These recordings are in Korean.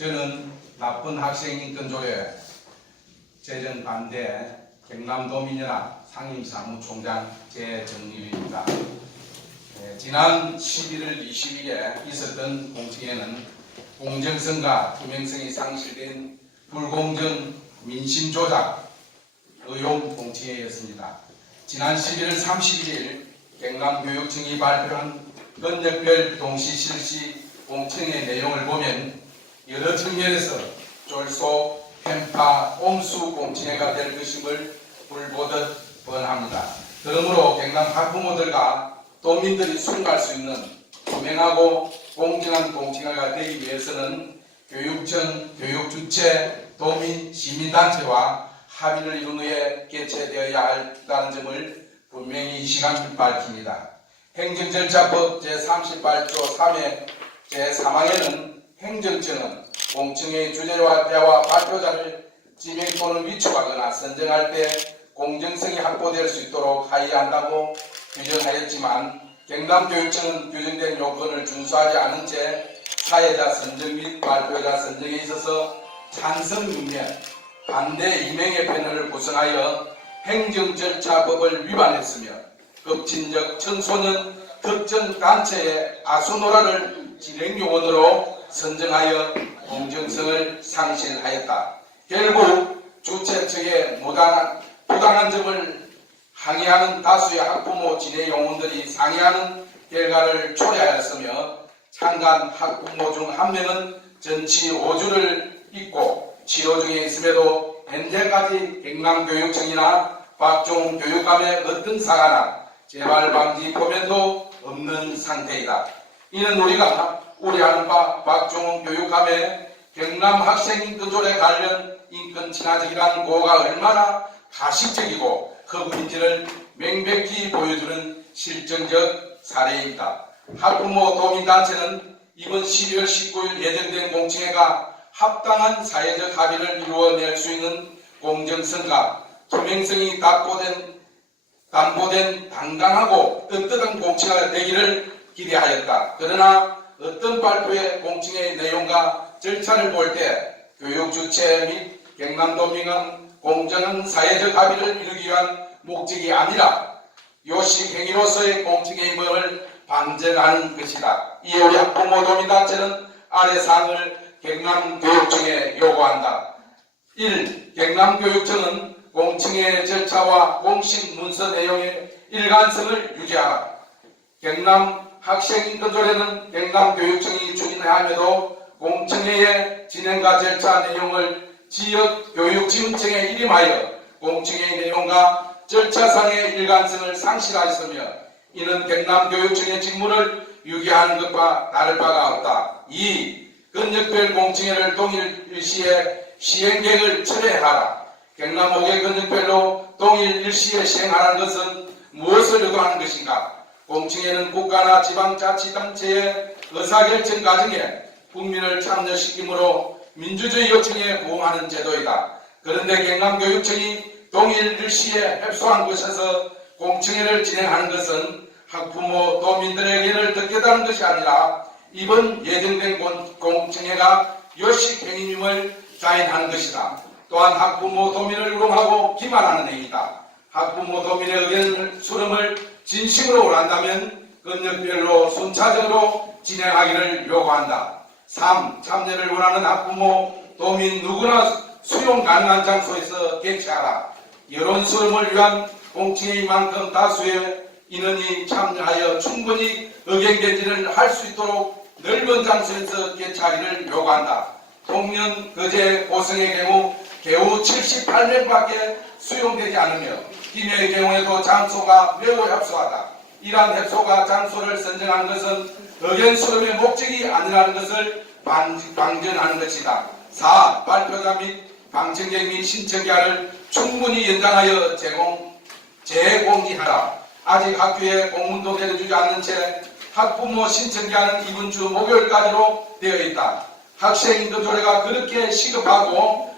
저는 나쁜 학생 인권조회 재정 반대 경남도민연합 상임사무총장 재정립입니다. 예, 지난 11월 20일에 있었던 공청회는 공정성과 투명성이 상실된 불공정 민심 조작 의혹 공청회였습니다. 지난 11월 31일 경남교육청이 발표한 권역별 동시 실시 공청회 내용을 보면 여러 측면에서 쫄소, 편파, 옴수 공청회가 될 것임을 불보듯 뻔합니다. 그러므로 경남 학부모들과 도민들이 수긍할 수 있는 투명하고 공정한 공청회가 되기 위해서는 교육청, 교육주체, 도민, 시민단체와 합의를 이룬 후에 개최되어야 한다는 점을 분명히 이 시간 밝힙니다. 행정절차법 제38조 3회 제3항에는 행정청은 공청회의 주제와 대화 발표자를 지명 또는 위촉하거나 선정할 때 공정성이 확보될 수 있도록 하의한다고 규정하였지만 경남교육청은 규정된 요건을 준수하지 않은 채 사회자 선정 및 발표자 선정에 있어서 찬성 임명, 반대 임명의 패널을 구성하여 행정절차법을 위반했으며 급진적 청소년 특정 단체의 아수노라를 진행 요원으로 선정하여 공정성을 상실하였다. 결국 주최 측의 무당한, 부당한 점을 항의하는 다수의 학부모 진해 용원들이 상의하는 결과를 초래하였으며 참관 학부모 중 한 명은 전치 5주를 입고 치료 중에 있음에도 현재까지 경남교육청이나 박종 교육감의 어떤 사과나 재발 방지 표면도 없는 상태이다. 이는 우리가 우려하는 바 박종훈 교육감의 경남 학생 인권조례 관련 인권 친화적이라는 고가 얼마나 가식적이고 허구인지를 명백히 보여주는 실정적 사례입니다. 학부모 도민단체는 이번 12월 19일 예정된 공청회가 합당한 사회적 합의를 이루어낼 수 있는 공정성과 투명성이 담보된, 담보된 당당하고 떳떳한 공청회가 되기를 기대하였다. 그러나 어떤 발표의 공청회의 내용과 절차를 볼 때 교육 주체 및 경남도민간 공정한 사회적 합의를 이루기 위한 목적이 아니라 요식 행위로서의 공청회임을 반증하는 것이다. 이에 우리 학부모 도민단체는 아래 사항을 경남교육청에 요구한다. 1. 경남교육청은 공청회 절차와 공식 문서 내용의 일관성을 유지하라. 경남 학생인권조례는 경남교육청이 추진함에도 공청회의 진행과 절차 내용을 지역교육지원청에 일임하여 공청회 내용과 절차상의 일관성을 상실하였으며 이는 경남교육청의 직무를 유기하는 것과 다를 바가 없다. 2. 근역별 공청회를 동일 일시에 시행계획을 철회하라. 경남 5개 근역별로 동일 일시에 시행하라는 것은 무엇을 의도하는 것인가? 공청회는 국가나 지방자치단체의 의사결정 과정에 국민을 참여시키므로 민주주의 요청에 부응하는 제도이다. 그런데 경남교육청이 동일 일시에 협소한 곳에서 공청회를 진행하는 것은 학부모 도민들의 의견을 듣겠다는 것이 아니라 이번 예정된 공- 공청회가 요식 행위임을 자인하는 것이다. 또한 학부모 도민을 우롱하고 기만하는 행위다. 학부모 도민의 의견을 수렴을 진심으로 원한다면 근역별로 순차적으로 진행하기를 요구한다. 3. 참여를 원하는 학부모, 도민 누구나 수용 가능한 장소에서 개최하라. 여론 수렴을 위한 공청회인 만큼 다수의 인원이 참여하여 충분히 의견 개진을 할 수 있도록 넓은 장소에서 개최하기를 요구한다. 동년 거제 고성의 경우 겨우 78명밖에 수용되지 않으며 김해의 경우에도 장소가 매우 협소하다. 이러한 협소가 장소를 선정한 것은 의견 수렴의 목적이 아니라는 것을 방- 방전하는 것이다. 4. 발표자 및 방청객 및 신청자를 충분히 연장하여 제공, 재공지하라. 아직 학교에 공문도 내려주지 않는 채 학부모 신청자는 이번 주 목요일까지로 되어 있다. 학생인권 조례가 그렇게 시급하고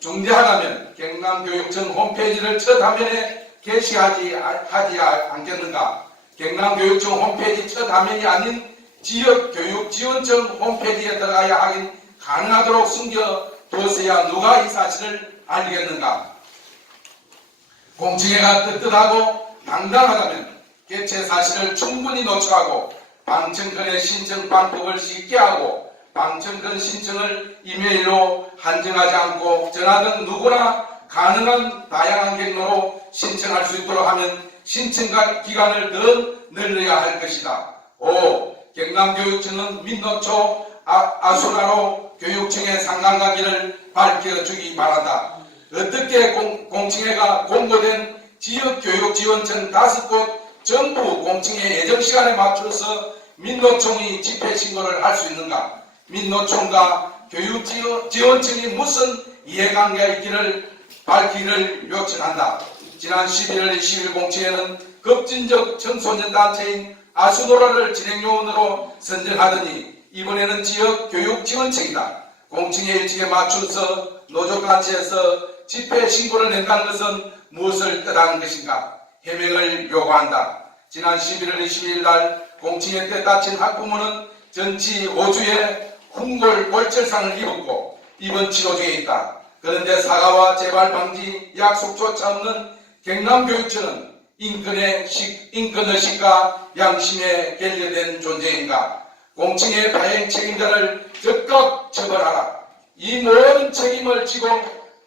중대하다면 경남교육청 홈페이지를 첫 화면에 게시하지 하지 않겠는가? 경남교육청 홈페이지 첫 화면이 아닌 지역교육지원청 홈페이지에 들어가야 하긴 가능하도록 숨겨 뒀어야 누가 이 사실을 알겠는가? 공청회가 떳떳하고 당당하다면 개최 사실을 충분히 노출하고 방청권의 신청 방법을 쉽게 하고 방청권 신청을 이메일로 한정하지 않고 전화등 누구나 가능한 다양한 경로로 신청할 수 있도록 하면 신청 기간을 더 늘려야 할 것이다. 5. 경남교육청은 민노초 아, 아수라로 교육청에 상담가기를 밝혀주기 바란다. 어떻게 공, 공청회가 공고된 지역교육지원청 다섯 곳 전부 공청회 예정 시간에 맞춰서 민노총이 집회 신고를 할 수 있는가? 민노총과 교육지원청이 무슨 이해관계가 있기를 밝히기를 요청한다. 지난 11월 20일 공청회는 급진적 청소년 단체인 아수노라를 진행요원으로 선정하더니 이번에는 지역 교육지원청이다. 공청회 일정에 맞춰서 노조단체에서 집회 신고를 낸다는 것은 무엇을 뜻하는 것인가? 해명을 요구한다. 지난 11월 22일 날 공청회 때 다친 학부모는 전치 5주에 훈골 골절상을 입었고 입원 치료 중에 있다. 그런데 사과와 재발 방지 약속조차 없는 경남교육청은 인권의 식, 인권의식과 양심에 결여된 존재인가? 공청회 파행 책임자를 적극 처벌하라. 이 모든 책임을 지고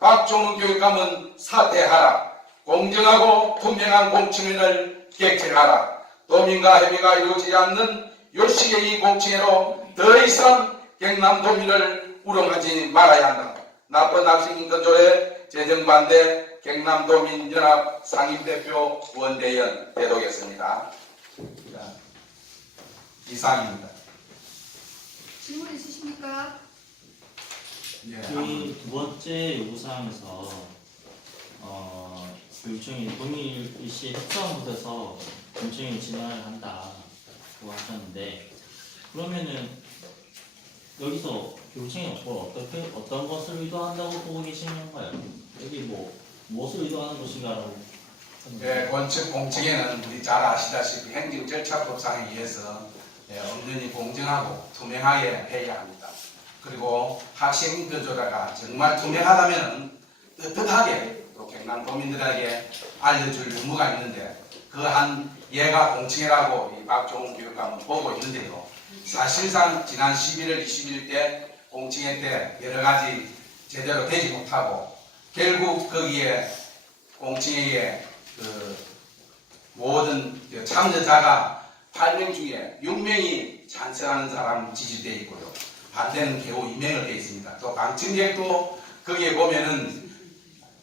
박종훈 교육감은 사퇴하라. 공정하고 투명한 공청회를 개최하라. 도민과 협의가 이루어지지 않는 요식의 이 공청회로 더 이상 경남 도민을 우롱하지 말아야 한다. 나쁜 학생 인권조례 재정반대 경남도민연합 상임대표 원대현 대독했습니다. 자, 이상입니다. 질문 있으십니까? 예, 그두 번째 요구사항에서 어, 교육청이 동일 일시 협상부에서 교육청이 진행을 한다고 하셨는데 그러면은 여기서 교육청이 뭘 어떻게 어떤 것을 의도한다고 보고 계시는 건가요? 여기 뭐 무엇을 의도하는 것인가라고 예, 원칙 공청회는 우리 잘 아시다시피 행정 절차법상에 의해서 예, 엄연히 공정하고 투명하게 해야 합니다. 그리고 학생 인권조례가 정말 투명하다면 떳떳하게 또 경남 도민들에게 알려줄 의무가 있는데 그 한 예가 공청회라고 이 박종훈 교육감은 보고 있는데요. 사실상 지난 11월 20일 때 공청회 때 여러 가지 제대로 되지 못하고 결국 거기에 공청회에 그 모든 그 참여자가 8명 중에 6명이 찬성하는 사람 지지되어 있고요. 반대는 겨우 2명을 되어 있습니다. 또 강청객도 거기에 보면은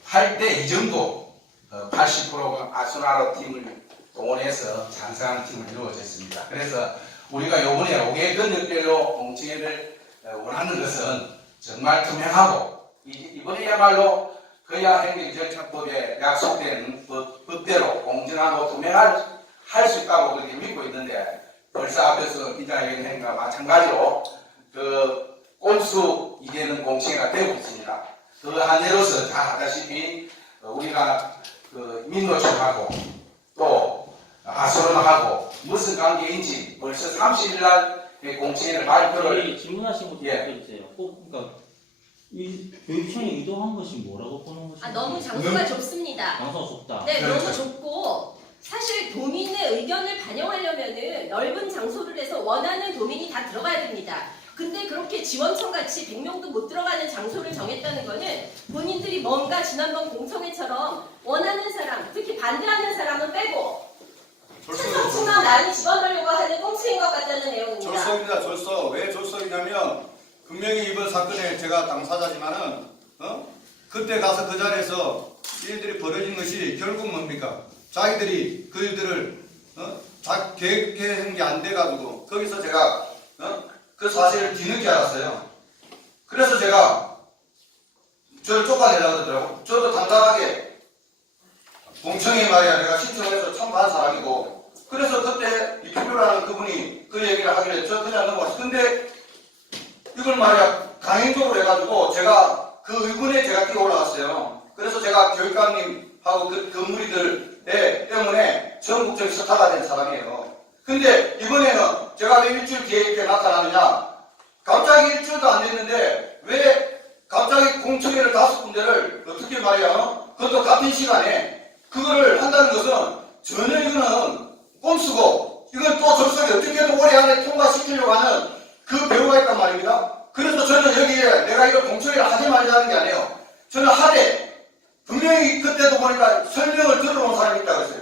할 때 이 정도 80%가 아수나로 팀을 동원해서 찬성하는 팀을 이루어져 있습니다. 그래서 우리가 요번에 5개 근역별로 공청회를 어, 원하는 것은 정말 투명하고 이- 이번에야말로 그야 행정절차법에 약속된 법, 법대로 공정하고 투명할 할 수 있다고 그렇게 믿고 있는데 벌써 앞에서 기자회견과 마찬가지로 그 꼼수 이제는 공청회가 되고 있습니다. 그 한해로서 다 아다시피 어, 우리가 그 민노총하고 또 아수론하고 무슨 관계인지 벌써 30일 날 공청회를 발표를 질문하신 것도 예. 답해주세요. 꼭 그러니까 이 교육청이 의도한 것이 뭐라고 보는 것인가? 아, 너무 장소가 좁습니다. 장소가 좁다. 네. 너무 좁고 사실 도민의 의견을 반영하려면은 넓은 장소를 해서 원하는 도민이 다 들어가야 됩니다. 근데 그렇게 지원청 같이 100명도 못 들어가는 장소를 정했다는 거는 본인들이 뭔가 지난번 공청회처럼 원하는 사람, 특히 반대하는 사람은 빼고 찬성층만 많이 집어넣으려고 하는 꽁트인 것 같다는 내용입니다. 졸속입니다. 졸속. 왜 졸속이냐면 분명히 이번 사건에 제가 당사자지만은 어? 그때 가서 그 자리에서 일들이 벌어진 것이 결국 뭡니까? 자기들이 그 일들을 어? 자 계획한 게 안 돼가지고 거기서 제가 어? 그 사실을 뒤늦게 알았어요. 그래서 제가 저를 쫓아내려고 하더라고. 저도 당당하게 공청회 말이야 내가 신청해서 참가한 사람이고 그래서 그때 이표라는 그분이 그 얘기를 하길래 저 그냥 넘어갔어. 근데 이걸 말이야 강행적으로 해가지고 제가 그 의문에 제가 뛰어 올라갔어요. 그래서 제가 교육감님하고 그 건물이들 때문에 전국적인 스타가 된 사람이에요. 근데 이번에는 제가 왜 일주일 뒤에 이렇게 나타나느냐? 갑자기 일주일도 안 됐는데 왜 갑자기 공청회를 다섯 군데를 어떻게 말이야? 어? 그것도 같은 시간에 그거를 한다는 것은 전혀 이거는 꼼수고 이건 또 적성이 어떻게든 올해 안에 통과시키려고 하는 그 배우가 있단 말입니다. 그래서 저는 여기에 내가 이거 공청회를 하지 말자는 게 아니에요. 저는 하되 분명히 그때도 보니까 설명을 들어온 사람이 있다고 했어요.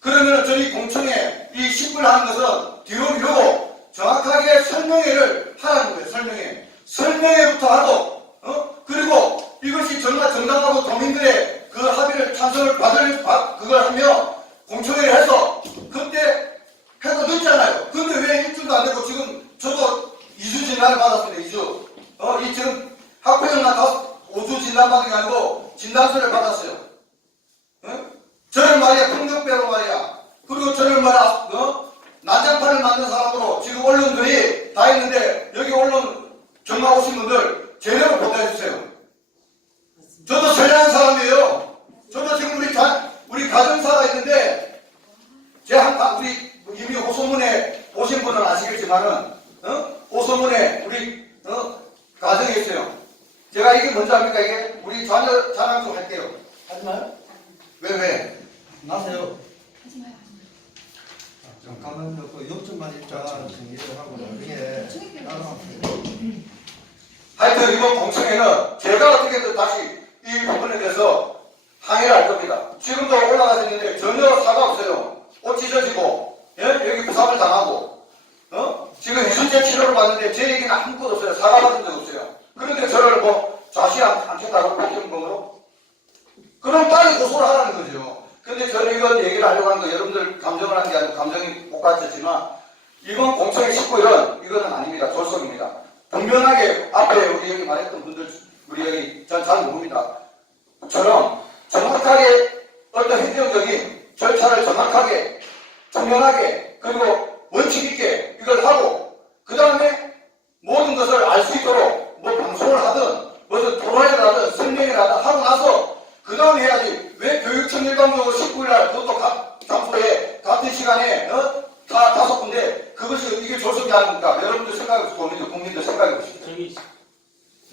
그러면 저희 공청회 이 식구를 하는 것은 뒤로 미루고 정확하게 설명회를 하라는 거예요. 설명회. 설명회부터 하고 어? 그리고 이것이 정말 정당하고 도민들의 그 합의를 찬성을 받을 받- 그걸 하며 공청회를 해서 그때 해도 늦잖아요. 근데 왜 일주일도 안 되고 지금 저도 2주 진단을 받았습니다. 2주. 어, 이 지금 학부형만 다섯 5주 진단 받은 게 아니고 진단서를 받았어요. 어? 저를 말이야 폭력배로 말이야. 그리고 저를 말이야 어? 난장판을 만든 사람으로 지금 언론들이 다 있는데 여기 언론 정말 오신 분들 제대로 보도해주세요. 저도 선량한 사람이에요. 저도 지금 우리 가, 우리 가정사가 있는데 제 한 우리 이미 호소문에 오신 분은 아시겠지만은 어? 호소문에 우리 어? 가정이 있어요. 제가 이게 뭔지 압니까 이게 우리 자녀 자랑 좀 할게요. 하지 마요. 왜 왜? 나세요. 하지 마요. 잠깐만요. 그 요점만 일단 정리를 하고 나중에 중립 따로 하여튼 이번 공청회는 제가 어떻게든 다시 이 부분에 대해서 항의를 할 겁니다. 지금도 올라가서 있는데 전혀 사과 없어요. 옷 찢어지고, 예? 여기 부상을 당하고, 어? 지금 유전제 치료를 받는데 제 얘기는 아무것도 없어요. 사과 받은 적 없어요. 그런데 저를 뭐 좌시 안, 않겠다고 폭행범으로? 그럼 빨리 고소를 하라는 거죠. 근데 저는 이건 얘기를 하려고 하는 거 여러분들 감정을 한 게 아니고 감정이 똑같았지만 이번 공청회 19일은 이거는 아닙니다. 졸속입니다. 분명하게 앞에 우리 여기 말했던 분들 우리 여기 전 잘 모릅니다. 처럼 정확하게 어떤 행정적인 절차를 정확하게 투명하게 그리고 원칙 있게 이걸 하고 그 다음에 모든 것을 알 수 있도록 뭐 방송을 하든 무슨 토론회를 하든 설명회를 하든 하고 나서 그 다음에 해야지 왜 교육청 19일날 그것도 각 장소에 같은 시간에 어? 다 다섯 군데 그것이 이게 조속이 아닙니까? 여러분들 생각해 보시고 국민들 생각해 보십시오. 저기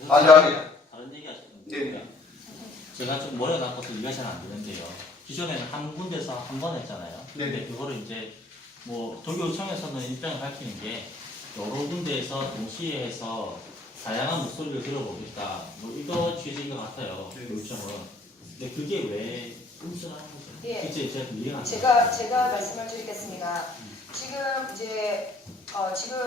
아니, 아니. 다른 얘기 하시는 네. 거예요. 제가 좀 머리가 나빠서 이해가 잘 안 되는데요. 기존에는 한 군데서 한 번 했잖아요. 근데 그거를 이제 뭐 도교청에서는 입장을 밝히는 게 여러 군데에서 동시에 해서 다양한 목소리를 들어보겠다. 뭐 이거 취지인 것 같아요. 교육청은. 근데 그게 왜 거죠? 예. 그치 제가 이해가 제가. 제가 말씀을 드리겠습니다. 지금 이제 어, 지금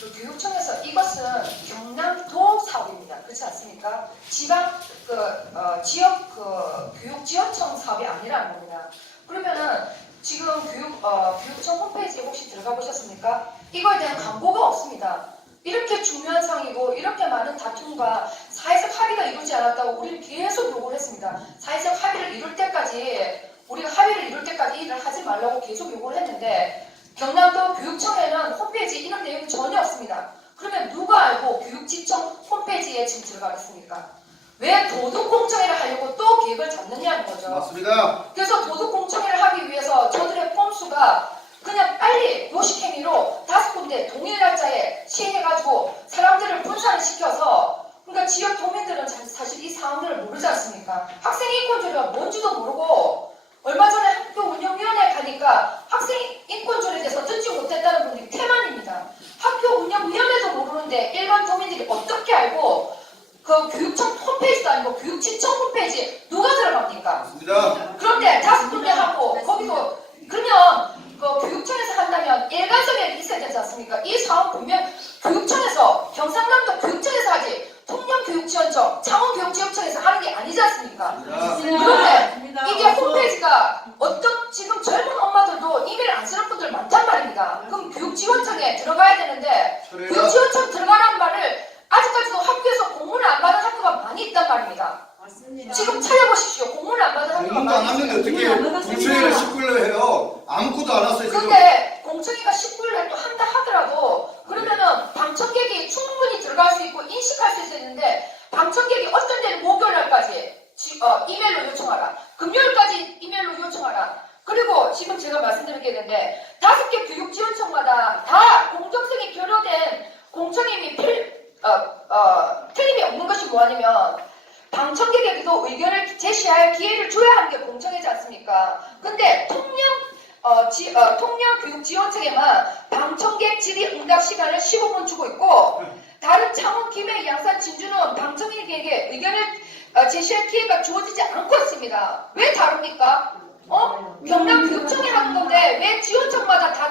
그 교육청에서 이것은 경남도 사업입니다. 그렇지 않습니까? 지방 그 어, 지역 그 교육 지원청 사업이 아니라는 겁니다. 그러면은 지금 교육 어, 교육청 홈페이지에 혹시 들어가 보셨습니까? 이거에 대한 광고가 없습니다. 이렇게 중요한 상이고 이렇게 많은 다툼과 사회적 합의가 이루지 않았다고 우리는 계속 요구를 했습니다. 사회적 합의를 이룰 때까지 우리가 합의를 이룰 때까지 일을 하지 말라고 계속 요구를 했는데 경남도 교육청에는 홈페이지 이런 내용이 전혀 없습니다. 그러면 누가 알고 교육지청 홈페이지에 지금 들어가겠습니까? 왜 도덕공청회를 하려고 또 계획을 잡느냐는 거죠. 맞습니다. 그래서 도덕공청회를 하기 위해서 저들의 꼼수가 그냥 빨리 요식행위로 다섯 군데 동일 날짜에 시행해가지고 사람들을 분산을 시켜서 그러니까 지역 도민들은 자- 사실 이 상황들을 모르지 않습니까? 학생 인권조례가 뭔지도 모르고 얼마 전에 학교 운영위원회 가니까 학생 인권조례에 대해서 듣지 못했다는 분들이 태만입니다. 학교 운영위원회도 모르는데 일반 도민들이 어떻게 알고 그 교육청 홈페이지도 아니고 교육지청 홈페이지 누가 들어갑니까? 맞습니다. 그런데 다섯 군데 하고 거기도 그러면 그 교육청에서 한다면 일관성이 있어야 되지 않습니까? 이 사업 분명 교육청에서 경상남도 교육청에서 하지 통영교육지원청, 창원교육지원청에서 하는 게 아니지 않습니까? 이게 홈페이지가 어떤 지금 젊은 엄마들도 이메일 안 쓰는 분들 많단 말입니다. 그럼 교육지원청에 들어가야 되는데 그래요. 교육지원청 들어가라는 말을 아직까지도 학교에서 공문을 안 받은 학교가 많이 있단 말입니다. 지금 찾아보십시오. 공문을 안 받은 학교가 공문도 안 많이 왔는데 있어요. 어떻게 공청회를 19일로 해요? 아무것도 안 왔어요 지금. 근데 공청회가 19일에 또 한다 하더라도 그러면은 방청객이 충분히 들어갈 수 있고 인식할 수 있었는데 방청객이 어떤 데는 목요일 날까지 지- 어, 이메일로 요청하라. 금요일까지 이메일로 요청하라. 그리고 지금 제가 말씀드리겠는데 다섯 개 교육지원청마다 다 공정성이 결여된 공청회 및 필, 뭐하냐면 방청객에게도 의견을 제시할 기회를 줘야 하는 게 공청회지 않습니까? 근데 통영 어, 지, 어, 통영 교육지원청에만 방청객 질의 응답 시간을 15분 주고 있고 다른 창원, 김해, 양산, 진주는 방청객에게 의견을 어, 제시할 기회가 주어지지 않고 있습니다. 왜 다릅니까? 어? 경남 교육청이 하는 건데 왜 지원청마다 다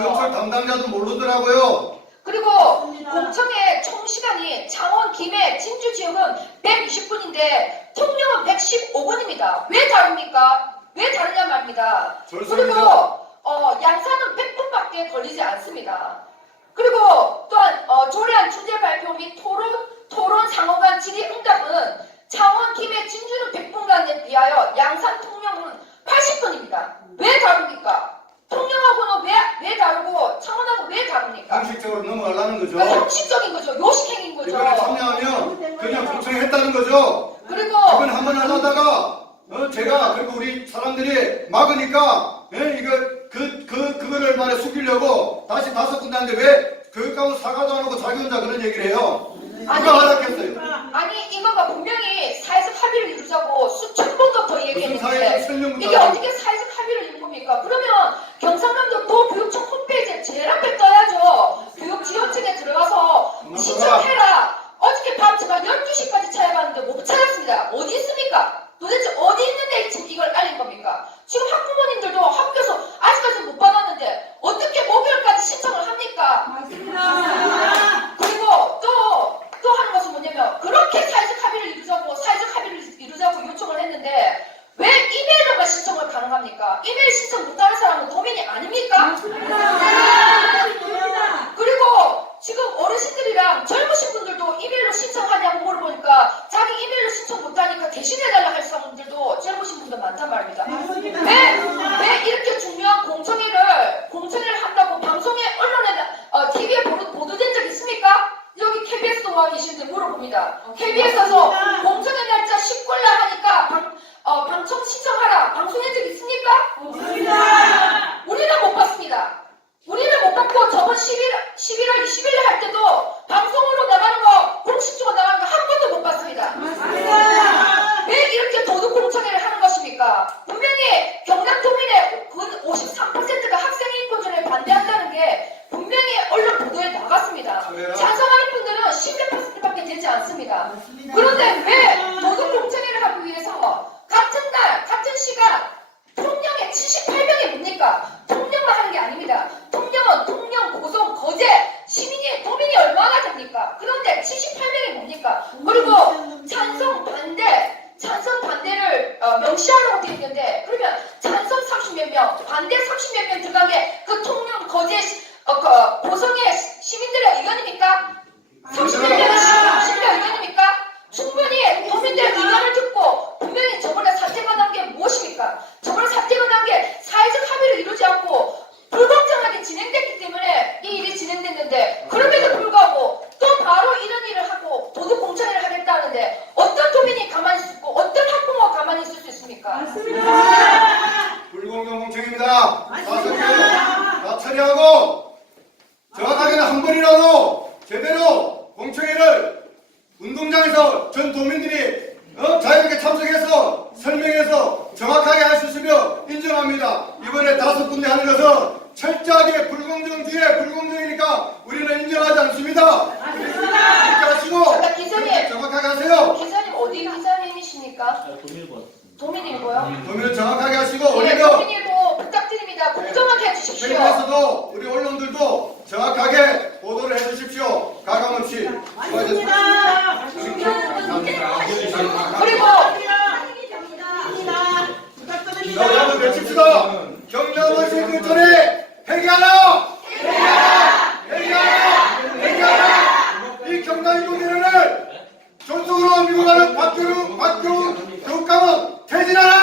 지원철 담당자도 모르더라고요. 그리고 공청회 총 시간이 창원, 김해, 진주 지역은 120분인데 통영은 115분입니다. 왜 다릅니까? 왜 다르냐 말입니다. 그리고 절성이죠. 어, 양산은 100분밖에 걸리지 않습니다. 그리고 또한 어, 조례안 주제 발표 및 토론, 토론 상호간 질의 응답은 창원, 김해, 진주는 100분간에 비하여 양산, 통영은 80분입니다. 왜 다릅니까? 통영하고는 왜, 왜 다르고 창원하고 왜 다릅니까? 형식적으로 넘어가려는 그러니까 거죠. 형식적인 거죠. 요식행인 거죠. 이번에 참여하면 그냥 공청했다는 거죠. 그리고 이번 한번 하다가 어, 제가 그리고 우리 사람들이 막으니까 예, 이거 그, 그, 그거를 말해 숙이려고 다시 다섯 군데 하는데 왜 교육감은 사과도 안 하고 자기 혼자 그런 얘기를 해요? 아니, 누가 허락했어요? 아니 이거가 분명히 사회적 합의를 이루자고 수천 번도 더 무슨 얘기했는데 설명부터 이게 어떻게 사회적 합의를 이룬 겁니까? 그러면 경상남도 교육청 홈페이지에 제일 앞에 떠야죠. 교육 지원청에 들어가서 그만 신청해라. 어저께 밤 제가 12시까지 찾아봤는데 못 찾았습니다. 어디 있습니까? 외부에서도 우리 언론들도 정확하게 보도를 해주십시오. 가감없이. 맞습니다. 그리고 경량을 외칩시다. 경량을 세금 처리 폐기하라. 폐기하라. 폐기하라. 폐기하라. 이 경량 이동대를 전통으로 미국 가는 박교훈, 박교 교육감은 퇴진하라.